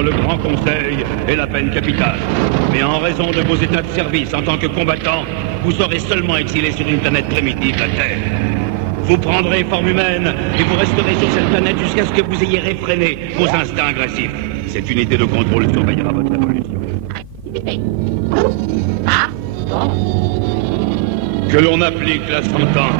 Le Grand Conseil est la peine capitale. Mais en raison de vos états de service en tant que combattant, vous serez seulement exilé sur une planète primitive, la Terre. Vous prendrez forme humaine et vous resterez sur cette planète jusqu'à ce que vous ayez réfréné vos instincts agressifs. Cette unité de contrôle surveillera votre évolution. Ah, bon. Que l'on applique la sentence.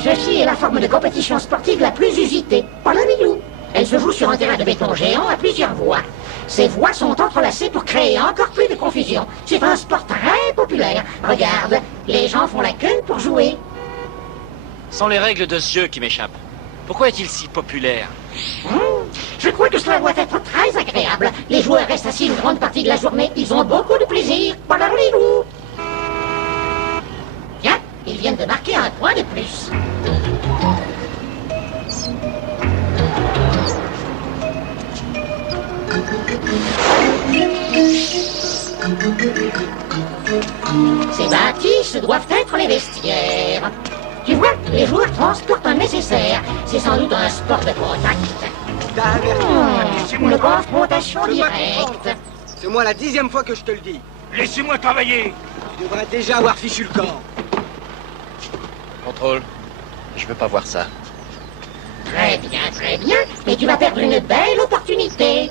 Ceci est la forme de compétition sportive la plus usitée. Polonilou. Elle se joue sur un terrain de béton géant à plusieurs voies. Ces voies sont entrelacées pour créer encore plus de confusion. C'est un sport très populaire. Regarde, les gens font la queue pour jouer. Sans les règles de ce jeu qui m'échappent. Pourquoi est-il si populaire? Je crois que cela doit être très agréable. Les joueurs restent assis une grande partie de la journée. Ils ont beaucoup de plaisir. Polonilou. Tiens, ils viennent de marquer un point de plus. Ces bâtisses doivent être les vestiaires. Tu vois, les joueurs transportent un nécessaire. C'est sans doute un sport de contact. Une confrontation directe. C'est moi la 10e fois que je te le dis. Laissez-moi travailler. Tu devrais déjà avoir fichu le camp. Contrôle. Je veux pas voir ça. Très bien, mais tu vas perdre une belle opportunité.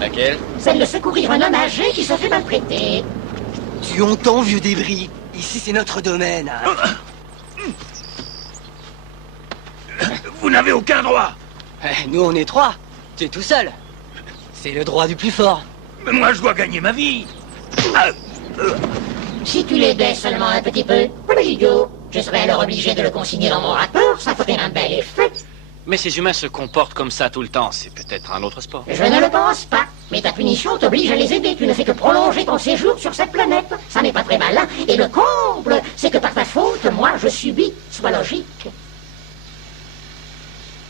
Laquelle? Celle de secourir un homme âgé qui se fait maltraiter. Tu entends, vieux débris? Ici, c'est notre domaine. Vous n'avez aucun droit. Nous, on est 3. Tu es tout seul. C'est le droit du plus fort. Mais moi, je dois gagner ma vie. Si tu l'aidais seulement un petit peu, idiot, je serais alors obligé de le consigner dans mon rapport, ça ferait un bel effet. Mais ces humains se comportent comme ça tout le temps. C'est peut-être un autre sport. Je ne le pense pas. Mais ta punition t'oblige à les aider. Tu ne fais que prolonger ton séjour sur cette planète. Ça n'est pas très malin. Et le comble, c'est que par ta faute, moi, je subis. Sois logique.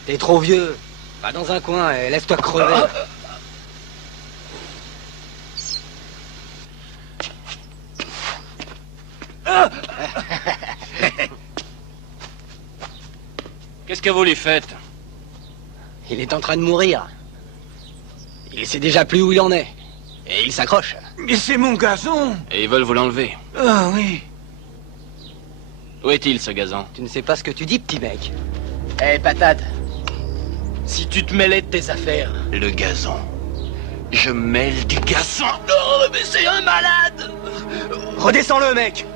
T'es trop vieux. Va dans un coin et laisse-toi crever. Qu'est-ce que vous lui faites? Il est en train de mourir. Il sait déjà plus où il en est. Et il s'accroche. Mais c'est mon gazon. Et ils veulent vous l'enlever. Ah oui. Où est-il, ce gazon? Tu ne sais pas ce que tu dis, petit mec. Hé, patate. Si tu te mêlais de tes affaires... Le gazon. Je mêle du gazon. Non, mais c'est un malade. Redescends-le, mec.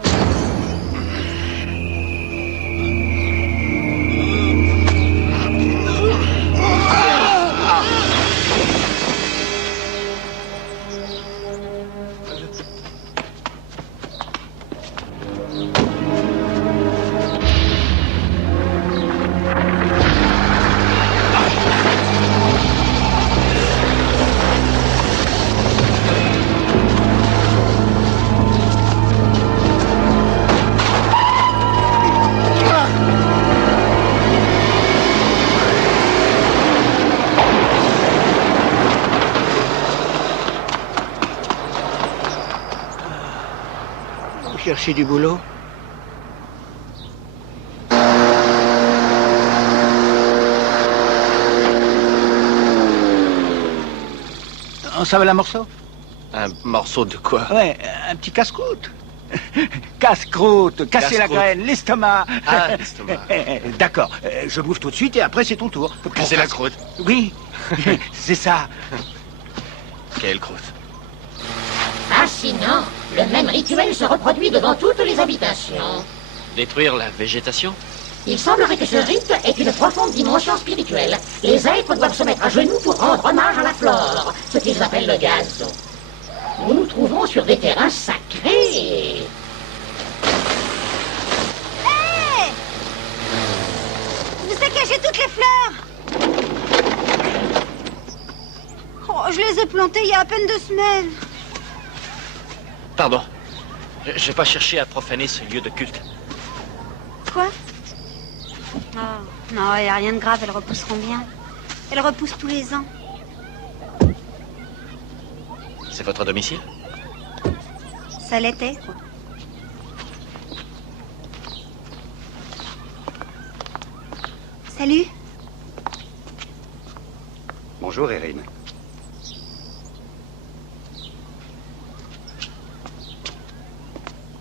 Chercher du boulot? On savait la morceau? Un morceau de quoi? Ouais, un petit casse-croûte. Casse-croûte, casser la Casse-croûte. graine, l'estomac. Ah, l'estomac. D'accord, je bouffe tout de suite et après c'est ton tour. Casser la croûte. Oui, c'est ça. Quelle croûte? Fascinant. Le même rituel se reproduit devant toutes les habitations. Détruire la végétation? Il semblerait que ce rite ait une profonde dimension spirituelle. Les êtres doivent se mettre à genoux pour rendre hommage à la flore, ce qu'ils appellent le gazon. Nous nous trouvons sur des terrains sacrés. Hé! Vous saccagez toutes les fleurs! Oh, je les ai plantées il y a à peine 2 semaines. Pardon. J'ai pas cherché à profaner ce lieu de culte. Quoi? Oh, non, il n'y a rien de grave, elles repousseront bien. Elles repoussent tous les ans. C'est votre domicile? Ça l'était, quoi. Salut. Bonjour, Erin.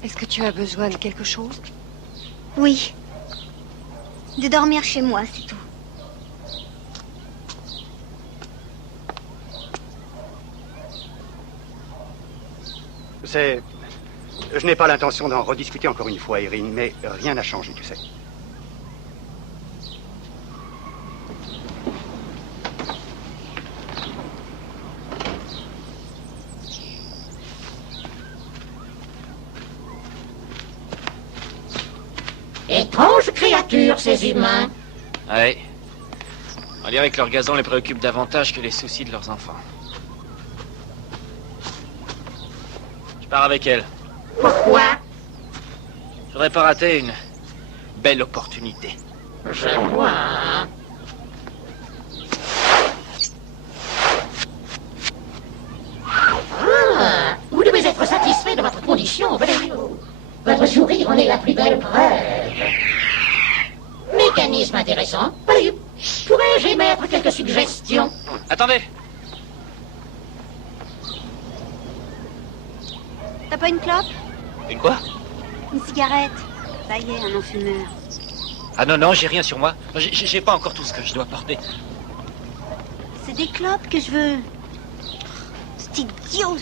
Est-ce que tu as besoin de quelque chose? Oui. De dormir chez moi, c'est tout. Je n'ai pas l'intention d'en rediscuter encore une fois, Erin, mais rien n'a changé, tu sais. Étranges créatures, ces humains. Ouais. On dirait que leur gazon les préoccupe davantage que les soucis de leurs enfants. Je pars avec elle. Pourquoi? Je voudrais pas rater une belle opportunité. Je vois. Ah, vous devez être satisfait de votre condition, voyez-vous. Votre sourire en est la plus belle preuve. Mécanisme intéressant. Allez, pourrais-je émettre quelques suggestions? Attendez! T'as pas une clope? Une quoi? Une cigarette? Ça y est, un non-fumeur. Ah non, non, j'ai rien sur moi. J'ai pas encore tout ce que je dois porter. C'est des clopes que je veux. C'est idiot.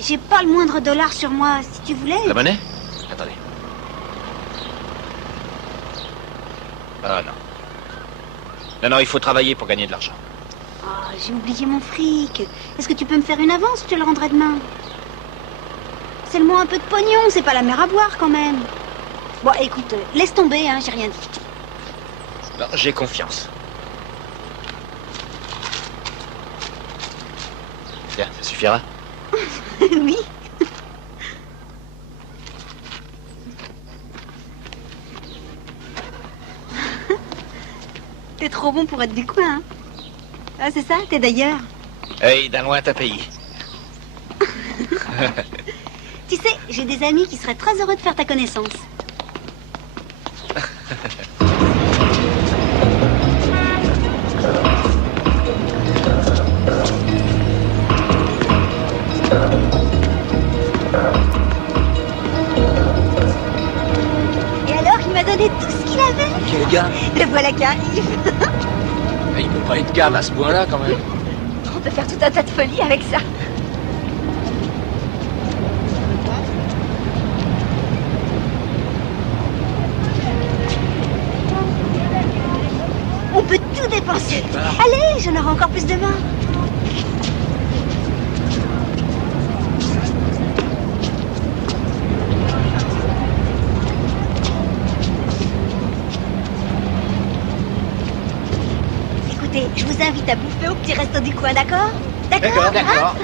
J'ai pas le moindre dollar sur moi. Si tu voulais... La monnaie? Attendez. Ah non. Non, non, il faut travailler pour gagner de l'argent. Oh, j'ai oublié mon fric. Est-ce que tu peux me faire une avance ou je te le rendrai demain? Seulement un peu de pognon, c'est pas la mer à boire quand même. Bon, écoute, laisse tomber, hein, j'ai rien dit. Non, j'ai confiance. Tiens, ça suffira. Oui. T'es trop bon pour être du coin, hein. Ah, c'est ça? T'es d'ailleurs. Hey, d'un lointain pays. Tu sais, j'ai des amis qui seraient très heureux de faire ta connaissance. Et alors, il m'a donné tout ce qu'il avait. Quel gars? Le voilà qui arrive. Il peut pas être gamme à ce point-là, quand même. On peut faire tout un tas de folies avec ça. On peut tout dépenser. Allez, j'en aurai encore plus demain. Écoutez, je vous invite à bouffer au petit resto du coin, d'accord? D'accord, D'accord.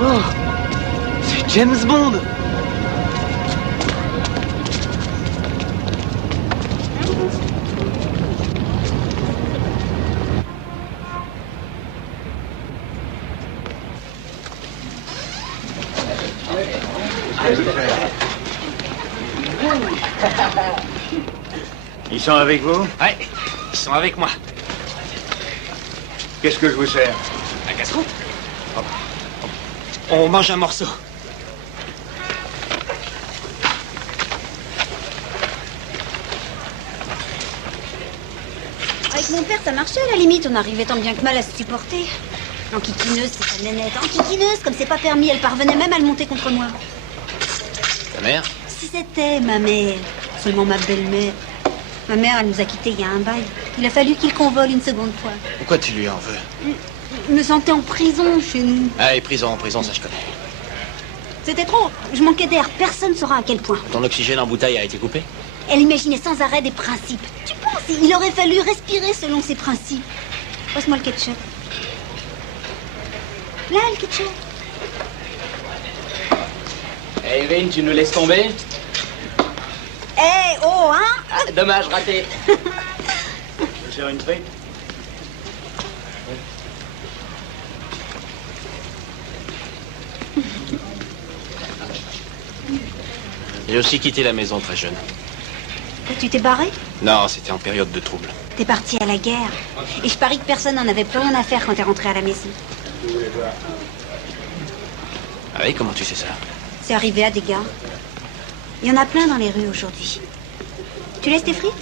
Oh, c'est James Bond. sont avec vous? Ouais, ils sont avec moi. Qu'est-ce que je vous sers? Un casse-croûte? On mange un morceau. Avec mon père, ça marchait à la limite. On arrivait tant bien que mal à se supporter. Enquiquineuse, c'est sa nénette. Enquiquineuse, comme c'est pas permis, elle parvenait même à le monter contre moi. Ta mère? Si c'était ma mère, seulement ma belle-mère. Ma mère, elle nous a quittés il y a un bail. Il a fallu qu'il convole une seconde fois. Pourquoi tu lui en veux? Je me sentais en prison chez nous. Ah, et prison, ça je connais. C'était trop. Je manquais d'air. Personne ne saura à quel point. Ton oxygène en bouteille a été coupé? Elle imaginait sans arrêt des principes. Tu penses, il aurait fallu respirer selon ses principes. Passe-moi le ketchup. Là, le ketchup. Hey, Irine, tu nous laisses tomber? Eh, oh, hein? Ah, dommage, raté. Je vous sers une frite? J'ai aussi quitté la maison très jeune. Tu t'es barré? Non, c'était en période de trouble. T'es parti à la guerre. Et je parie que personne n'en avait plus rien à faire quand t'es rentré à la maison. Ah oui, comment tu sais ça? C'est arrivé à des gars. Il y en a plein dans les rues aujourd'hui. Tu laisses tes frites?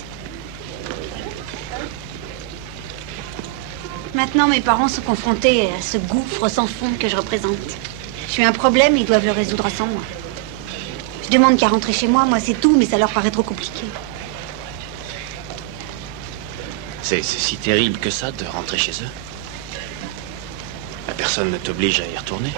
Maintenant, mes parents sont confrontés à ce gouffre sans fond que je représente. Je suis un problème, ils doivent le résoudre sans moi. Je demande qu'à rentrer chez moi, c'est tout, mais ça leur paraît trop compliqué. C'est si terrible que ça de rentrer chez eux? La personne ne t'oblige à y retourner?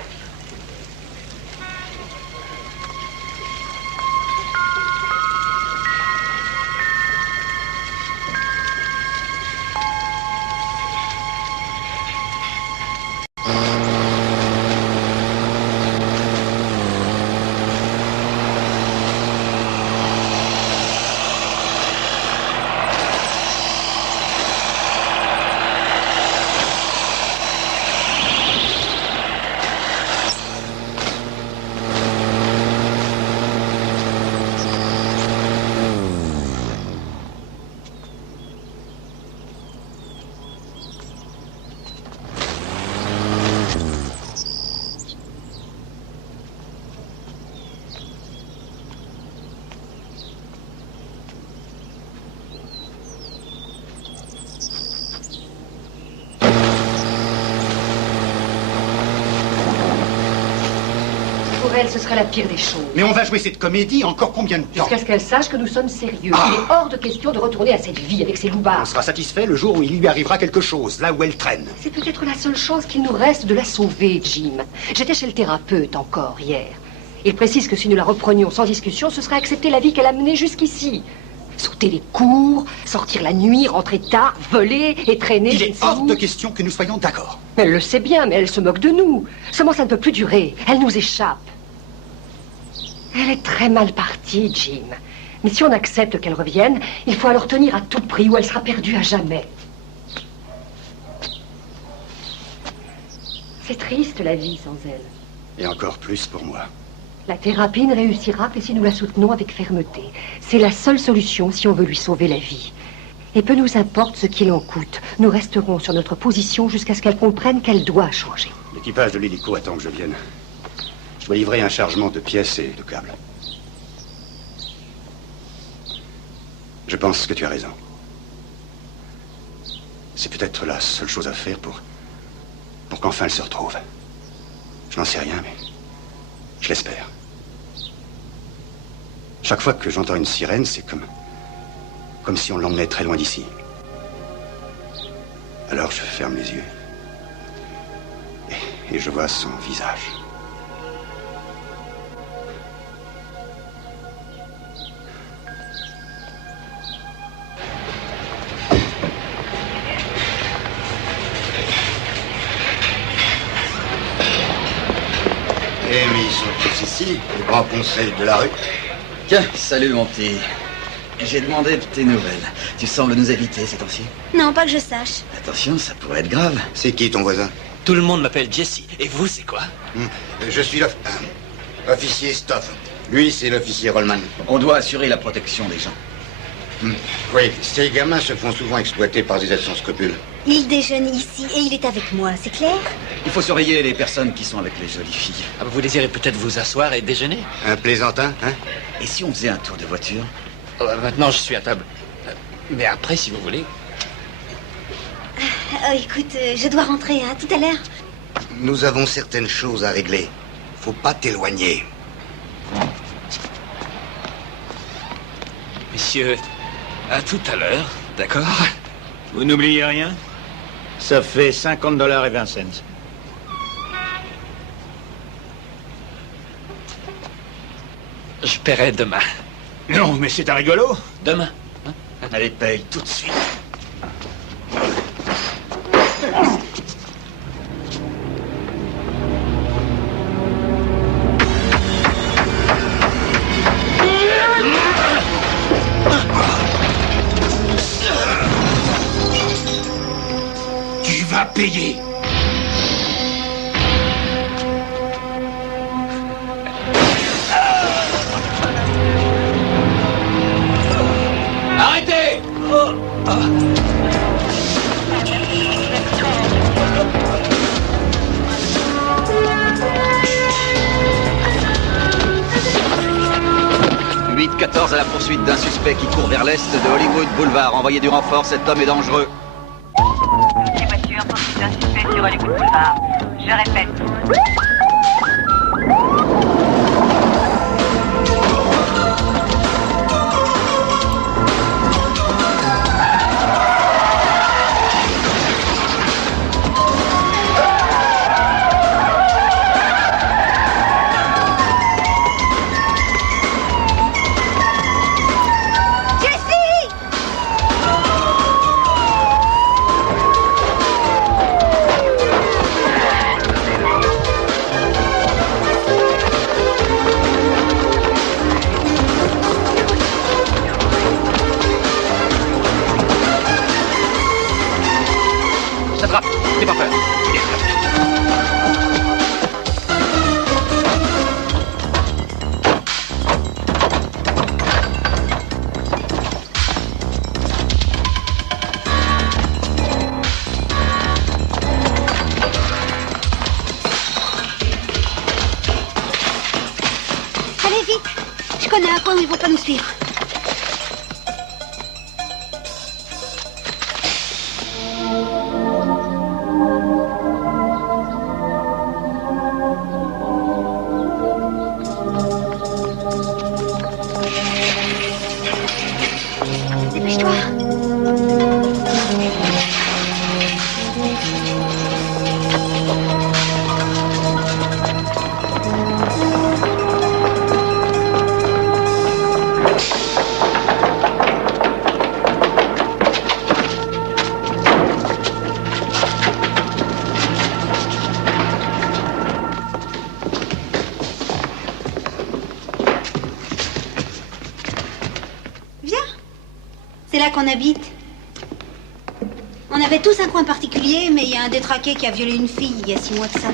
Pour elle, ce serait la pire des choses. Mais on va jouer cette comédie encore combien de temps? Jusqu'à ce qu'elle sache que nous sommes sérieux. Ah. Il est hors de question de retourner à cette vie avec ses On loupards. sera satisfait le jour où il lui arrivera quelque chose, là où elle traîne. C'est peut-être la seule chance qu'il nous reste de la sauver, Jim. J'étais chez le thérapeute encore hier. Il précise que si nous la reprenions sans discussion, ce serait accepter la vie qu'elle a menée jusqu'ici. Sauter les cours, sortir la nuit, rentrer tard, voler et traîner. Il je ne est sais hors où. de question que nous soyons d'accord. Elle le sait bien, mais elle se moque de nous. Seulement, ça ne peut plus durer. Elle nous échappe. Elle est très mal partie, Jim. Mais si on accepte qu'elle revienne, il faut alors tenir à tout prix ou elle sera perdue à jamais. C'est triste, la vie sans elle. Et encore plus pour moi. La thérapie ne réussira que si nous la soutenons avec fermeté. C'est la seule solution si on veut lui sauver la vie. Et peu nous importe ce qu'il en coûte. Nous resterons sur notre position jusqu'à ce qu'elle comprenne qu'elle doit changer. L'équipage de l'hélico attend que je vienne. Je dois livrer un chargement de pièces et de câbles. Je pense que tu as raison. C'est peut-être la seule chose à faire pour qu'enfin elle se retrouve. Je n'en sais rien, mais je l'espère. Chaque fois que j'entends une sirène, c'est comme si on l'emmenait très loin d'ici. Alors je ferme les yeux et je vois son visage. Eh, mais ils sont tous ici, les grands conseils de la rue. Tiens, salut mon petit. J'ai demandé de tes nouvelles. Tu sembles nous éviter ces temps-ci. Non, pas que je sache. Attention, ça pourrait être grave. C'est qui ton voisin? Tout le monde m'appelle Jesse. Et vous, c'est quoi? Je suis l'officier Stoff. Lui, c'est l'officier Rollman. On doit assurer la protection des gens. Oui, ces gamins se font souvent exploiter par des êtres sans scrupules. Il déjeune ici et il est avec moi, c'est clair? Il faut surveiller les personnes qui sont avec les jolies filles. Ah, vous désirez peut-être vous asseoir et déjeuner? Un plaisantin, hein? Et si on faisait un tour de voiture? Maintenant, je suis à table. Mais après, si vous voulez. Écoute, je dois rentrer, à tout à l'heure. Nous avons certaines choses à régler. Faut pas t'éloigner. Messieurs, à tout à l'heure, d'accord? Vous n'oubliez rien? Ça fait $50 et 20 cents. Je paierai demain. Non, mais c'est un rigolo. Demain. Allez, paye tout de suite. Tu vas payer. Arrêtez! Huit 14 à la poursuite d'un suspect qui court vers l'est de Hollywood Boulevard. Envoyez du renfort, cet homme est dangereux. Les voitures poursuivent un suspect sur Hollywood Boulevard. Je répète. T'attrape, n'aie pas peur. Allez, vite. Je connais un coin où ils vont pas nous suivre. Dépêche-toi. Viens. C'est là qu'on habite. On avait tous un coin particulier, mais il y a un détraqué qui a violé une fille il y a 6 mois de ça.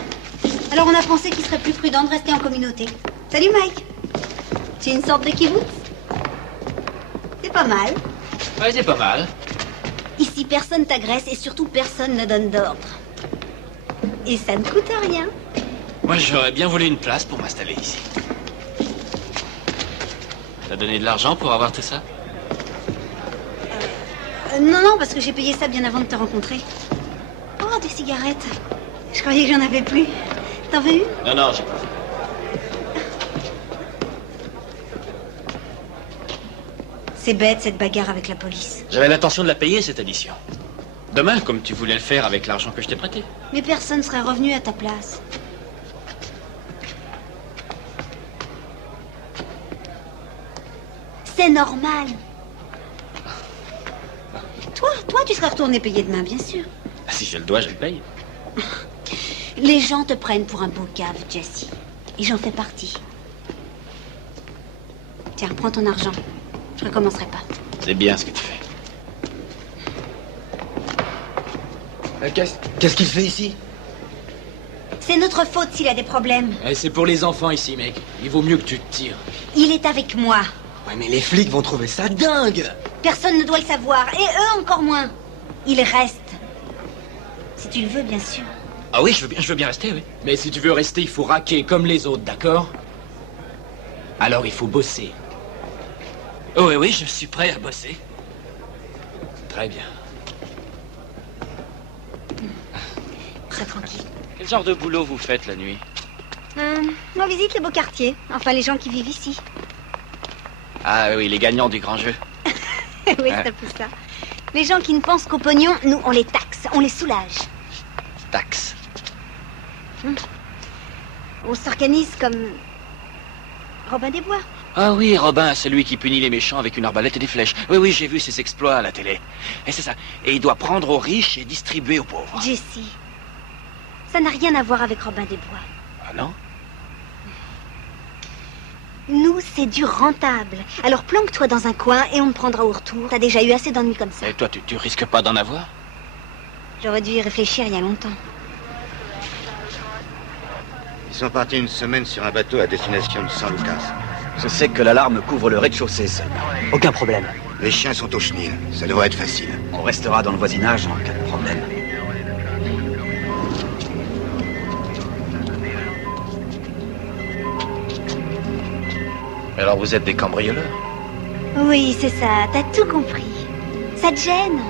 Alors on a pensé qu'il serait plus prudent de rester en communauté. Salut Mike. C'est une sorte de kibbutz. C'est pas mal. Ouais, c'est pas mal. Ici, personne t'agresse et surtout personne ne donne d'ordre. Et ça ne coûte rien. Moi, j'aurais bien voulu une place pour m'installer ici. T'as donné de l'argent pour avoir tout ça? Non, parce que j'ai payé ça bien avant de te rencontrer. Oh, des cigarettes. Je croyais que j'en avais plus. T'en veux une? Non, j'ai pas. C'est bête, cette bagarre avec la police. J'avais l'intention de la payer, cette addition. Demain, comme tu voulais le faire avec l'argent que je t'ai prêté. Mais personne serait revenu à ta place. C'est normal. Toi, tu seras retourné payer demain, bien sûr. Si je le dois, je le paye. Les gens te prennent pour un beau cave, Jesse. Et j'en fais partie. Tiens, prends ton argent. Je recommencerai pas. C'est bien ce que tu fais. Qu'est-ce qu'il fait ici? C'est notre faute s'il a des problèmes. C'est pour les enfants ici, mec. Il vaut mieux que tu te tires. Il est avec moi. Ouais, mais les flics vont trouver ça dingue. Personne ne doit le savoir, et eux encore moins. Ils restent. Si tu le veux, bien sûr. Ah oui, je veux bien rester, oui. Mais si tu veux rester, il faut raquer comme les autres, d'accord? Alors il faut bosser. Oui, oui, je suis prêt à bosser. Très bien. Très tranquille. Quel genre de boulot vous faites la nuit? On visite les beaux quartiers. Enfin, les gens qui vivent ici. Ah oui, les gagnants du grand jeu. Oui, c'est un peu ça. Les gens qui ne pensent qu'au pognon, nous, on les taxe, on les soulage. Taxe. On s'organise comme Robin des Bois. Ah oui, Robin, celui qui punit les méchants avec une arbalète et des flèches. Oui, oui, j'ai vu ses exploits à la télé. Et c'est ça. Et il doit prendre aux riches et distribuer aux pauvres. Jessie, ça n'a rien à voir avec Robin des Bois. Ah non? Nous, c'est du rentable. Alors planque-toi dans un coin et on te prendra au retour. T'as déjà eu assez d'ennuis comme ça. Et toi, tu risques pas d'en avoir? J'aurais dû y réfléchir il y a longtemps. Ils sont partis une semaine sur un bateau à destination de San Lucas. Je sais que l'alarme couvre le rez-de-chaussée seulement. Aucun problème. Les chiens sont au chenil. Ça devrait être facile. On restera dans le voisinage en cas de problème. Alors vous êtes des cambrioleurs? Oui, c'est ça. T'as tout compris. Ça te gêne?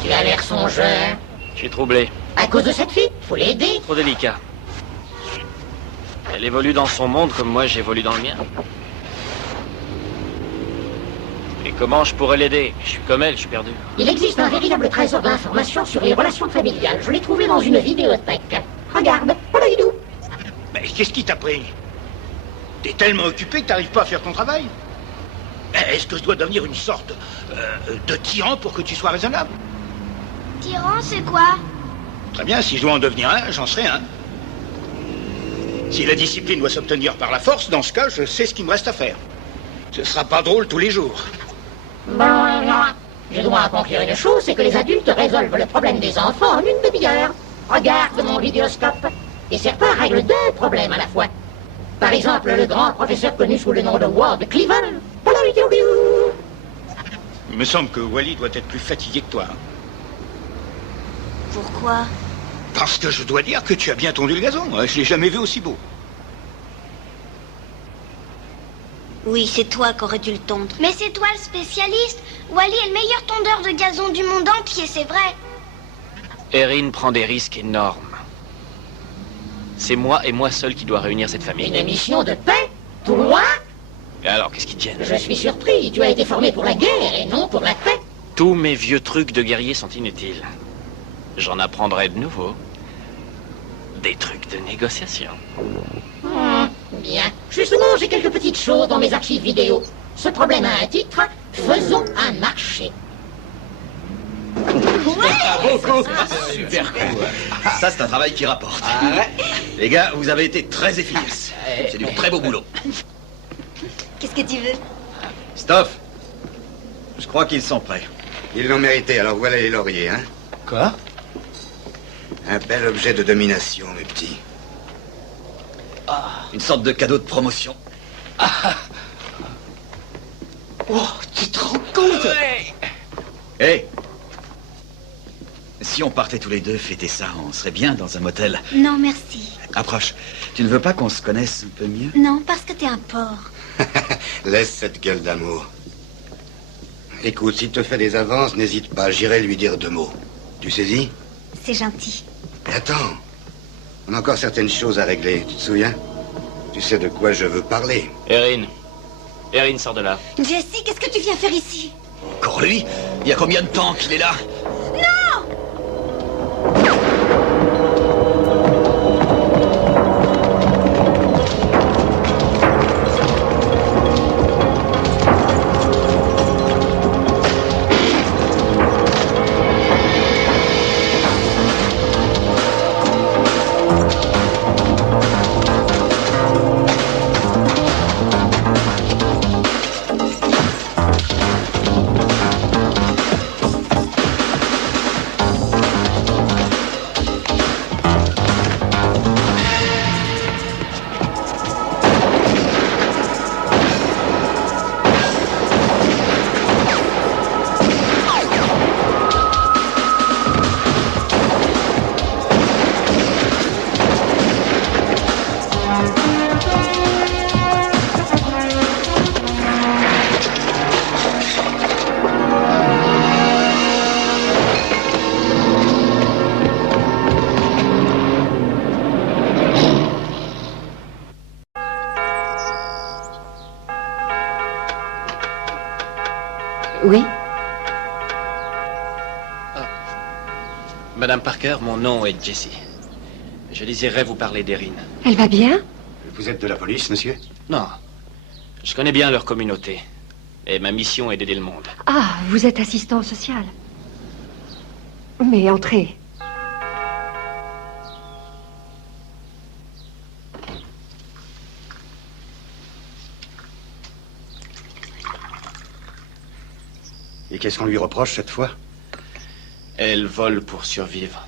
Tu as l'air songeur. Je suis troublé. À cause de cette fille, faut l'aider. Trop délicat. Elle évolue dans son monde comme moi j'évolue dans le mien. Et comment je pourrais l'aider? Je suis comme elle, je suis perdu. Il existe un véritable trésor d'informations sur les relations familiales. Je l'ai trouvé dans une vidéothèque. Regarde, voilà il est où? Mais qu'est-ce qui t'a pris? T'es tellement occupé que t'arrives pas à faire ton travail. Est-ce que je dois devenir une sorte de tyran pour que tu sois raisonnable? Tyran, c'est quoi? Très bien, si je dois en devenir un, j'en serai un. Si la discipline doit s'obtenir par la force, dans ce cas, je sais ce qu'il me reste à faire. Ce sera pas drôle tous les jours. Bon, je dois en conclure une chose, c'est que les adultes résolvent le problème des enfants en une demi-heure. Regarde mon vidéoscope. Et certains règlent deux problèmes à la fois. Par exemple, le grand professeur connu sous le nom de Ward Cleaver. Voilà la vidéo. Il me semble que Wally doit être plus fatigué que toi. Pourquoi? Parce que je dois dire que tu as bien tondu le gazon. Je l'ai jamais vu aussi beau. Oui, c'est toi qui aurais dû le tondre. Mais c'est toi le spécialiste. Wally est le meilleur tondeur de gazon du monde entier, c'est vrai. Erin prend des risques énormes. C'est moi et moi seul qui dois réunir cette famille. Une mission de paix? Toi? Et alors, qu'est-ce qui te gêne? Je suis surpris. Tu as été formé pour la guerre et non pour la paix. Tous mes vieux trucs de guerrier sont inutiles. J'en apprendrai de nouveau. Des trucs de négociation. Bien. Justement, j'ai quelques petites choses dans mes archives vidéo. Ce problème a un titre. Faisons un marché. Beaucoup. Super cool. Ça, c'est un travail qui rapporte. Les gars, vous avez été très efficaces. C'est du très beau boulot. Qu'est-ce que tu veux? Stoff, je crois qu'ils sont prêts. Ils l'ont mérité, alors voilà les lauriers, hein? Quoi? Un bel objet de domination, mes petits. Une sorte de cadeau de promotion. Oh, tu te rends compte? Hé! Si on partait tous les deux fêter ça, on serait bien dans un motel. Non, merci. Approche. Tu ne veux pas qu'on se connaisse un peu mieux? Non, parce que t'es un porc. Laisse cette gueule d'amour. Écoute, s'il te fait des avances, n'hésite pas, j'irai lui dire 2 mots. Tu saisis? C'est gentil. Mais attends, on a encore certaines choses à régler, tu te souviens? Tu sais de quoi je veux parler. Erin. Erin, sors de là. Jessie, qu'est-ce que tu viens faire ici? Encore lui? Il y a combien de temps qu'il est là? Non! Oui? Madame Parker, mon nom est Jesse. Je désirerais vous parler d'Erin. Elle va bien? Vous êtes de la police, monsieur? Non. Je connais bien leur communauté. Et ma mission est d'aider le monde. Ah, vous êtes assistant social. Mais entrez. Et qu'est-ce qu'on lui reproche cette fois? Elle vole pour survivre.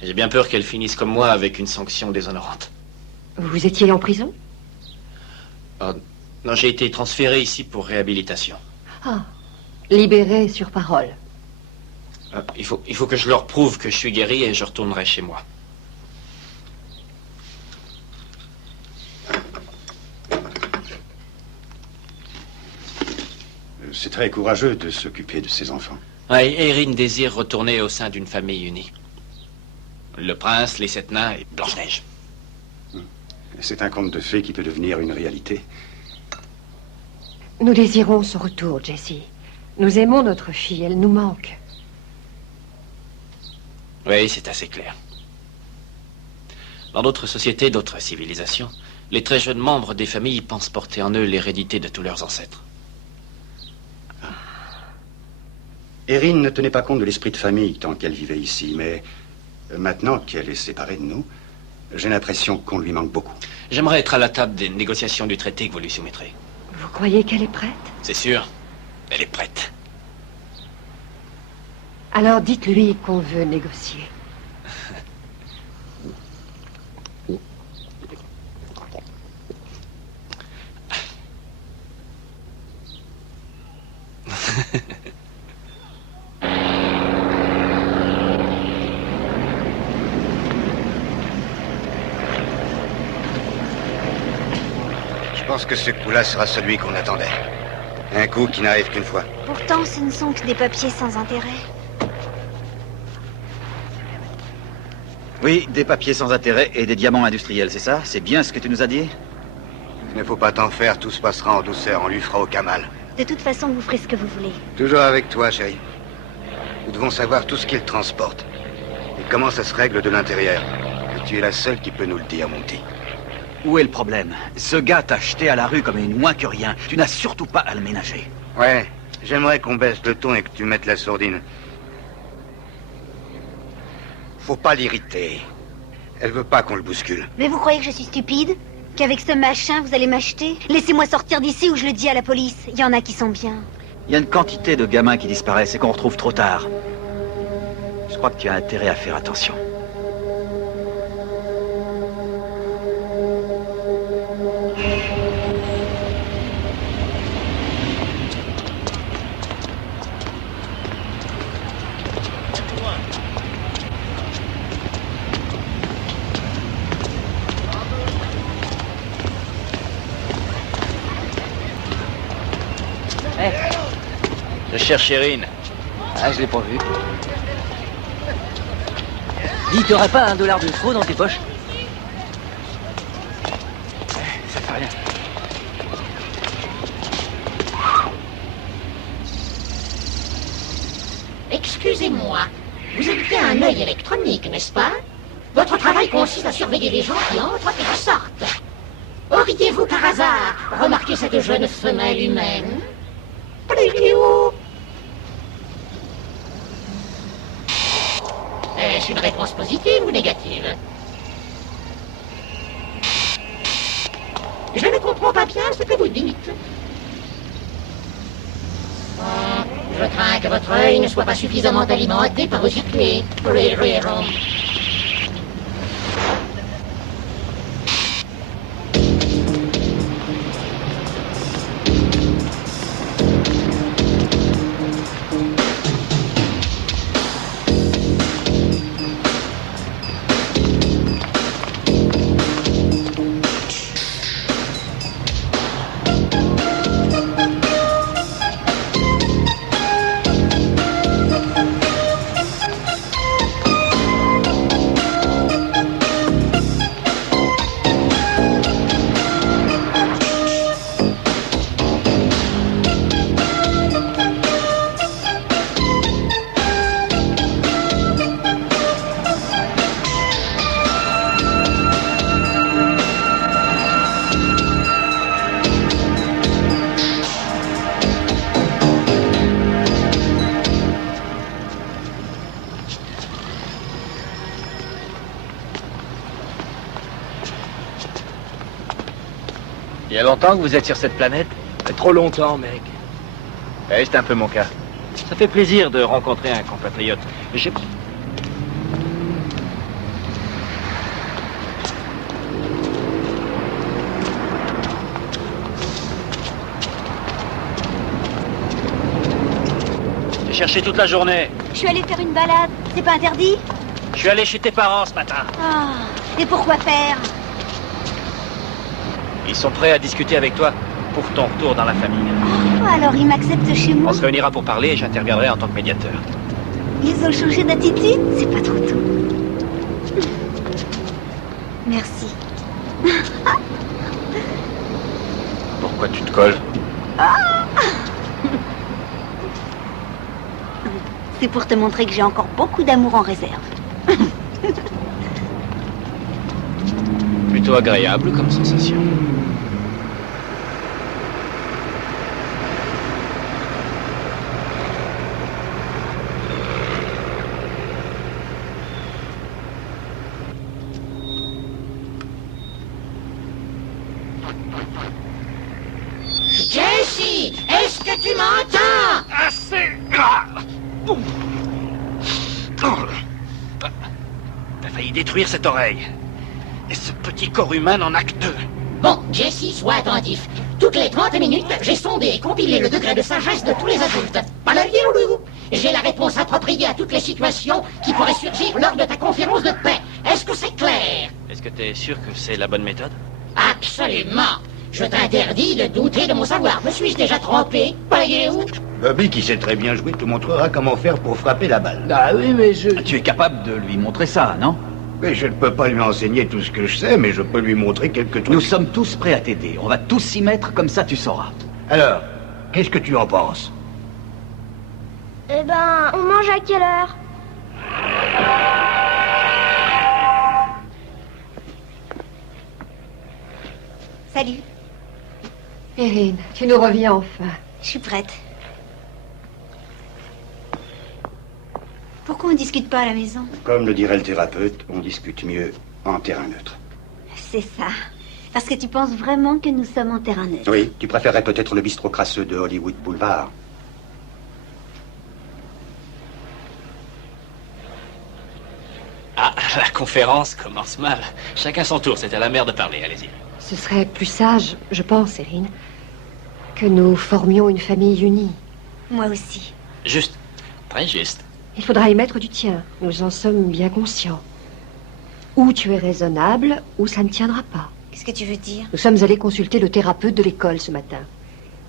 J'ai bien peur qu'elle finisse comme moi avec une sanction déshonorante. Vous étiez en prison? Oh, non, j'ai été transféré ici pour réhabilitation. Ah, libéré sur parole. Il faut que je leur prouve que je suis guéri et je retournerai chez moi. C'est très courageux de s'occuper de ses enfants. Ouais, Erin désire retourner au sein d'une famille unie. Le prince, les 7 nains et Blanche-Neige. C'est un conte de fées qui peut devenir une réalité. Nous désirons son retour, Jessie. Nous aimons notre fille, elle nous manque. Oui, c'est assez clair. Dans d'autres sociétés, d'autres civilisations, les très jeunes membres des familles pensent porter en eux l'hérédité de tous leurs ancêtres. Erin ne tenait pas compte de l'esprit de famille tant qu'elle vivait ici, mais maintenant qu'elle est séparée de nous, j'ai l'impression qu'on lui manque beaucoup. J'aimerais être à la table des négociations du traité que vous lui soumettrez. Vous croyez qu'elle est prête? C'est sûr, elle est prête. Alors dites-lui qu'on veut négocier. Je pense que ce coup-là sera celui qu'on attendait. Un coup qui n'arrive qu'une fois. Pourtant, ce ne sont que des papiers sans intérêt. Oui, des papiers sans intérêt et des diamants industriels, c'est ça? C'est bien ce que tu nous as dit? Il ne faut pas t'en faire, tout se passera en douceur, on lui fera aucun mal. De toute façon, vous ferez ce que vous voulez. Toujours avec toi, chérie. Nous devons savoir tout ce qu'il transporte. Et comment ça se règle de l'intérieur. Et tu es la seule qui peut nous le dire, mon petit. Où est le problème? Ce gars t'a jeté à la rue comme une moins que rien. Tu n'as surtout pas à le ménager. Ouais, j'aimerais qu'on baisse le ton et que tu mettes la sourdine. Faut pas l'irriter. Elle veut pas qu'on le bouscule. Mais vous croyez que je suis stupide? Qu'avec ce machin, vous allez m'acheter? Laissez-moi sortir d'ici ou je le dis à la police. Il y en a qui sont bien. Il y a une quantité de gamins qui disparaissent et qu'on retrouve trop tard. Je crois que tu as intérêt à faire attention. Je cherche Erin. Ah, je l'ai pas vu. Dis, t'aurais pas $1 de trop dans tes poches? Ça fait rien. Excusez-moi, vous avez un œil électronique, n'est-ce pas? Votre travail consiste à surveiller les gens qui entrent et qui sortent. Auriez-vous par hasard remarqué cette jeune femelle humaine? Plériou. Est-ce une réponse positive ou négative? Je ne comprends pas bien ce que vous dites. Je crains que votre œil ne soit pas suffisamment alimenté par vos circuits. Plériou. Il y a longtemps que vous êtes sur cette planète? Trop longtemps, mec. Eh, c'est un peu mon cas. Ça fait plaisir de rencontrer un compatriote. J'ai... J'ai cherché toute la journée. Je suis allée faire une balade. C'est pas interdit? Je suis allé chez tes parents ce matin. Ah, et pourquoi faire? Ils sont prêts à discuter avec toi pour ton retour dans la famille. Oh, alors ils m'acceptent chez moi? On se réunira pour parler et j'interviendrai en tant que médiateur. Ils ont changé d'attitude? C'est pas trop tôt. Merci. Pourquoi tu te colles? C'est pour te montrer que j'ai encore beaucoup d'amour en réserve. Plutôt agréable comme sensation. Jesse, est-ce que tu m'entends? Assez. T'as failli détruire cette oreille. Et ce petit corps humain n'en a que 2. Bon, Jesse, sois attentif. Toutes les 30 minutes, j'ai sondé et compilé le degré de sagesse de tous les adultes. Pas la violou. J'ai la réponse appropriée à toutes les situations qui pourraient surgir lors de ta conférence de paix. Est-ce que c'est clair? Est-ce que t'es sûr que c'est la bonne méthode? Absolument. Je t'interdis de douter de mon savoir. Me suis-je déjà trompé? Voyez-vous? Bobby, qui sait très bien jouer, te montrera comment faire pour frapper la balle. Ah oui, mais tu es capable de lui montrer ça, non? Mais je ne peux pas lui enseigner tout ce que je sais, mais je peux lui montrer quelques trucs. Nous sommes tous prêts à t'aider. On va tous s'y mettre, comme ça tu sauras. Alors, qu'est-ce que tu en penses? Eh ben, on mange à quelle heure? Salut. Erin, tu nous reviens enfin. Je suis prête. Pourquoi on discute pas à la maison? Comme le dirait le thérapeute, on discute mieux en terrain neutre. C'est ça. Parce que tu penses vraiment que nous sommes en terrain neutre. Oui, tu préférerais peut-être le bistrot crasseux de Hollywood Boulevard. Ah, la conférence commence mal. Chacun son tour, c'est à la mère de parler, allez-y. Ce serait plus sage, je pense, Erin, que nous formions une famille unie. Moi aussi. Juste. Très juste. Il faudra y mettre du tien. Nous en sommes bien conscients. Ou tu es raisonnable, ou ça ne tiendra pas. Qu'est-ce que tu veux dire? Nous sommes allés consulter le thérapeute de l'école ce matin.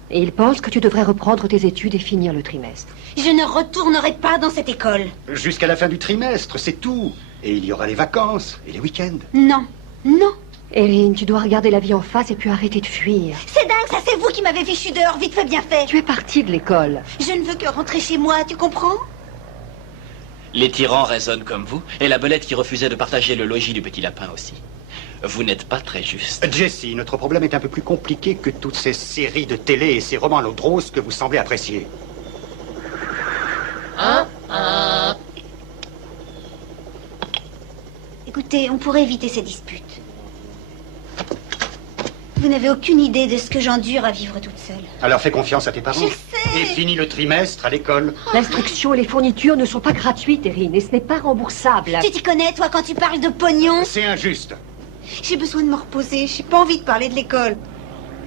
Et il pense que tu devrais reprendre tes études et finir le trimestre. Je ne retournerai pas dans cette école. Jusqu'à la fin du trimestre, c'est tout. Et il y aura les vacances et les week-ends. Non, non. Erin, tu dois regarder la vie en face et puis arrêter de fuir. C'est dingue, ça c'est vous qui m'avez fichu dehors, vite fait, bien fait. Tu es partie de l'école. Je ne veux que rentrer chez moi, tu comprends? Les tyrans raisonnent comme vous, et la belette qui refusait de partager le logis du petit lapin aussi. Vous n'êtes pas très juste. Jesse, notre problème est un peu plus compliqué que toutes ces séries de télé et ces romans à l'eau de rose que vous semblez apprécier. Écoutez, on pourrait éviter ces disputes. Vous n'avez aucune idée de ce que j'endure à vivre toute seule. Alors fais confiance à tes parents. Je sais. Et finis le trimestre à l'école. L'instruction et les fournitures ne sont pas gratuites, Erin, et ce n'est pas remboursable. Tu t'y connais, toi, quand tu parles de pognon? C'est injuste. J'ai besoin de me reposer, j'ai pas envie de parler de l'école.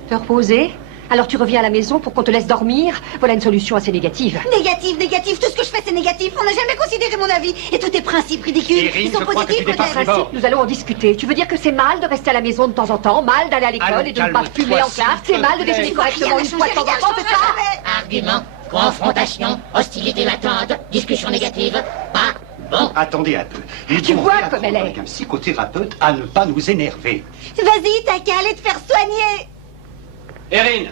Te reposer? Alors tu reviens à la maison pour qu'on te laisse dormir? Voilà une solution assez négative. Négatif, négatif, tout ce que je fais c'est négatif. On n'a jamais considéré mon avis. Et tous tes principes ridicules, Erin, ils sont je crois que positifs tu dépasses peut-être. les bords. Nous allons en discuter. Tu veux dire que c'est mal de rester à la maison de temps en temps, mal d'aller à l'école Allons, et de ne pas calme-toi, fumer en s'il classe, te c'est mal de plaît. déjeuner correctement une fois de temps en temps, c'est ça? Argument, confrontation, hostilité latente, discussion négative. Pas bon. Attendez un peu. Nous Tu devons vois réapprendre comme elle est. avec un psychothérapeute à ne pas nous énerver. Vas-y, t'as qu'à aller te faire soigner. Erin!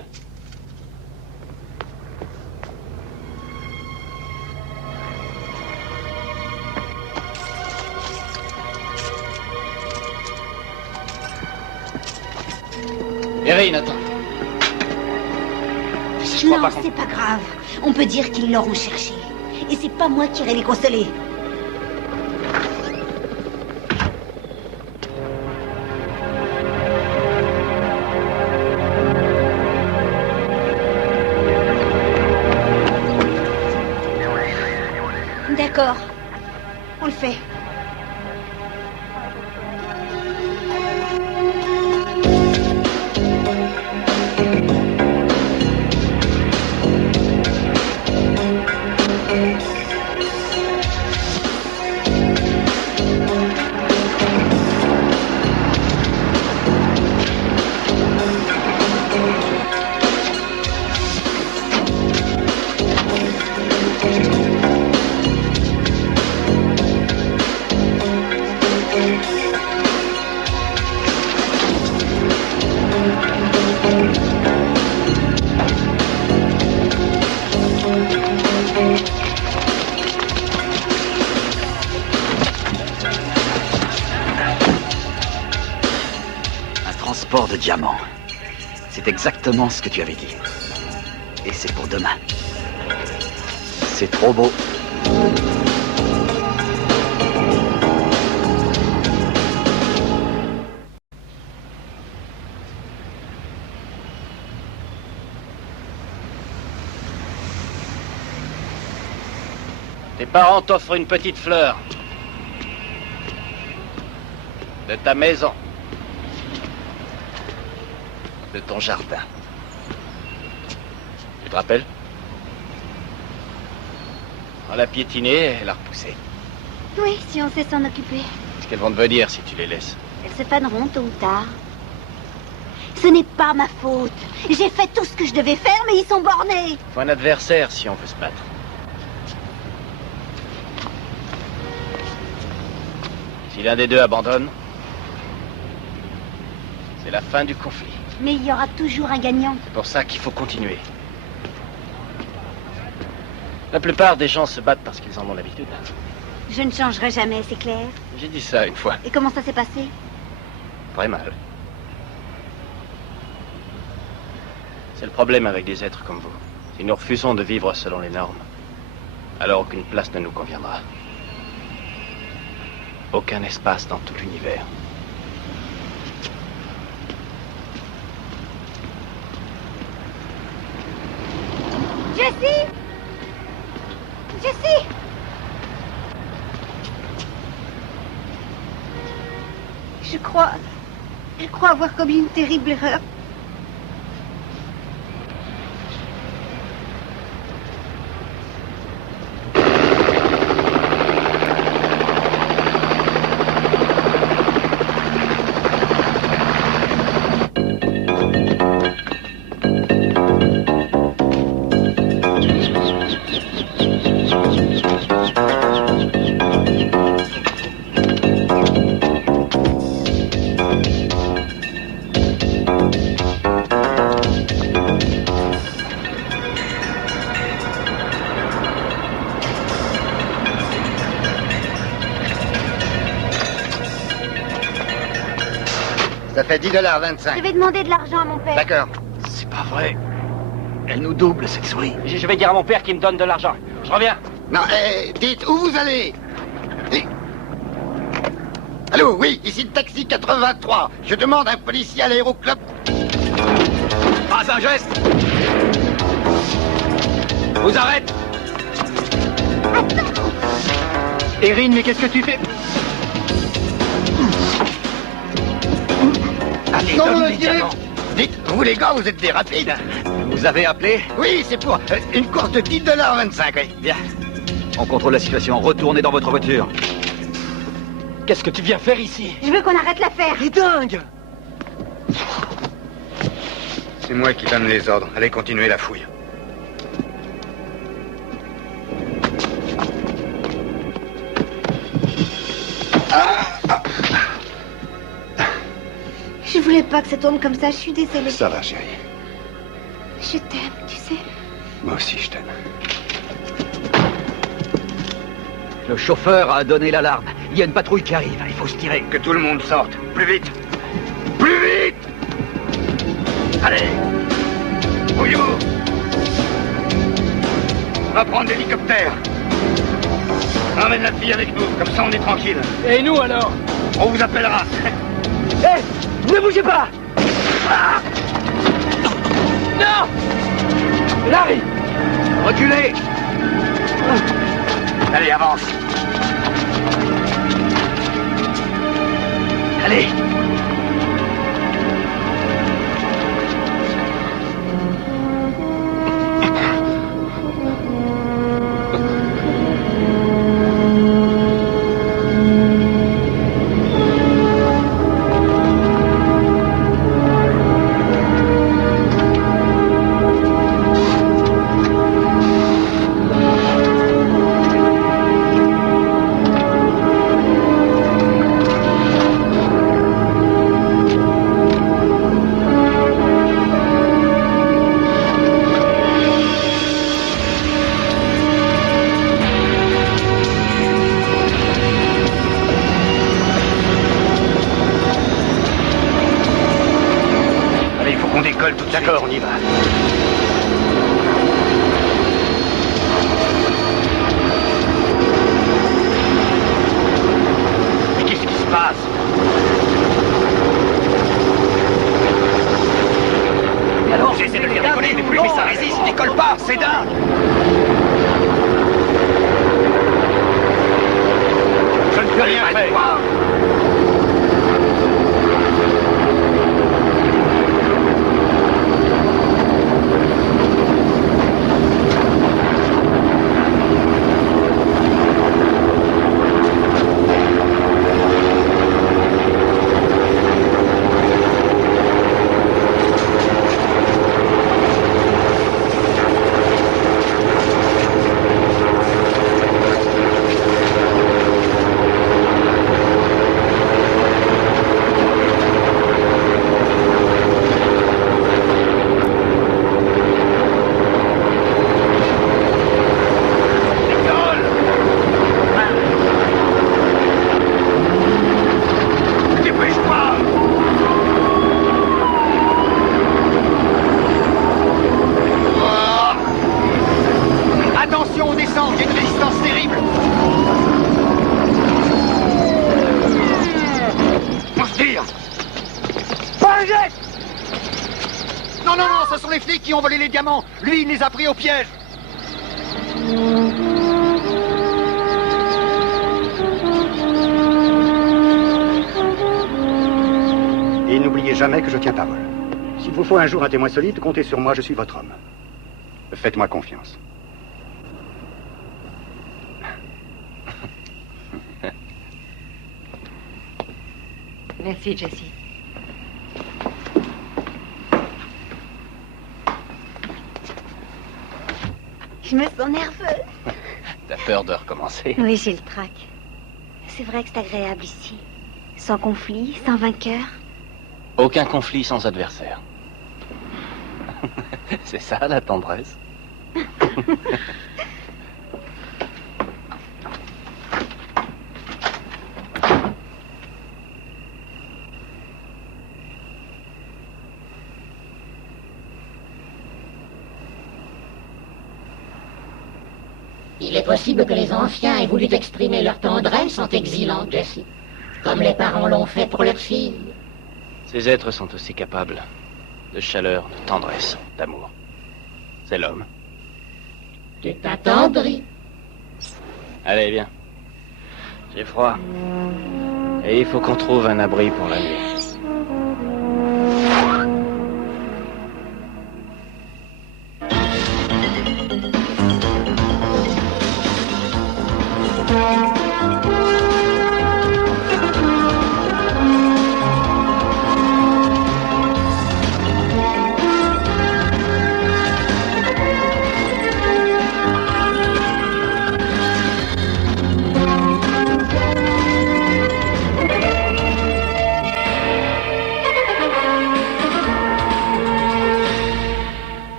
Erin, attends. Je crois Non, pas qu'on- c'est pas grave. On peut dire qu'ils l'auront cherché. Et c'est pas moi qui irai les consoler. D'accord. On le fait. De diamants. C'est exactement ce que tu avais dit. Et c'est pour demain. C'est trop beau. Tes parents t'offrent une petite fleur. De ta maison. De ton jardin. Tu te rappelles? On l'a piétinée, elle l'a repoussée. Oui, si on sait s'en occuper. Qu'est-ce qu'elles vont devenir si tu les laisses? Elles se faneront tôt ou tard. Ce n'est pas ma faute. J'ai fait tout ce que je devais faire, mais ils sont bornés. Faut un adversaire si on veut se battre. Si l'un des deux abandonne, c'est la fin du conflit. Mais il y aura toujours un gagnant. C'est pour ça qu'il faut continuer. La plupart des gens se battent parce qu'ils en ont l'habitude. Je ne changerai jamais, c'est clair. J'ai dit ça une fois. Et comment ça s'est passé? Très mal. C'est le problème avec des êtres comme vous. Si nous refusons de vivre selon les normes, alors aucune place ne nous conviendra. Aucun espace dans tout l'univers. Jessie! Jessie! Je crois avoir commis une terrible erreur. Ça fait 10,25 $. Je vais demander de l'argent à mon père. D'accord. C'est pas vrai. Elle nous double, cette souris. Je vais dire à mon père qu'il me donne de l'argent. Je reviens. Non, dites, où vous allez? Allô, oui, ici le taxi 83. Je demande un policier à l'aéroclub. Pas un geste. Vous arrête. Erin, mais qu'est-ce que tu fais? Allez, Non, donne non, les diamants. Dites, vous les gars, vous êtes des rapides. Vous avez appelé? Oui, c'est pour une course de 10,25 $, oui. Bien. On contrôle la situation. Retournez dans votre voiture. Qu'est-ce que tu viens faire ici? Je veux qu'on arrête l'affaire. Il est dingue. C'est moi qui donne les ordres. Allez continuer la fouille. Je voulais pas que ça tourne comme ça, je suis désolée. Ça va, chérie. Je t'aime, tu sais. Moi aussi, je t'aime. Le chauffeur a donné l'alarme. Il y a une patrouille qui arrive. Il faut se tirer. Que tout le monde sorte. Plus vite. Plus vite. Allez. Bouillou. On va prendre l'hélicoptère. Emmène la fille avec nous, comme ça on est tranquille. Et nous alors? On vous appellera. Hé, ne bougez pas. Ah. Non. Larry. Reculez. Allez, avance. Allez. D'accord, on y va. Mais qu'est-ce qui se passe? Et alors, j'essaie de le faire décoller, mais plus ça résiste, il décolle pas, c'est dingue! Je ne peux rien faire. Qui ont volé les diamants. Lui, il les a pris au piège. Et n'oubliez jamais que je tiens parole. S'il vous faut un jour un témoin solide, comptez sur moi, je suis votre homme. Faites-moi confiance. Merci, Jessie. Je me sens nerveuse. T'as peur de recommencer? Oui, j'ai le trac. C'est vrai que c'est agréable ici. Sans conflit, sans vainqueur. Aucun conflit sans adversaire. C'est ça, la tendresse. Il est possible que les anciens aient voulu exprimer leur tendresse en t'exilant, Jessie. Comme les parents l'ont fait pour leurs filles. Ces êtres sont aussi capables de chaleur, de tendresse, d'amour. C'est l'homme. Tu t'attendris. Allez, viens. J'ai froid. Et il faut qu'on trouve un abri pour la nuit.